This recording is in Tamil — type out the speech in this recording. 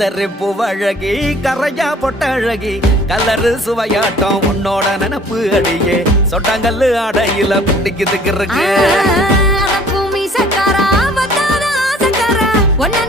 கத்தரிப்பு அழகி கரையா பொட்ட அழகி கலரு சுவையாட்டம் உன்னோட நினப்பு அடியே சொட்டாங்கல்லு அடையில பிடிக்குதுக்கு இருக்கு பூமி சக்காரா வந்தாத ஆசக்காரா ஒன்ன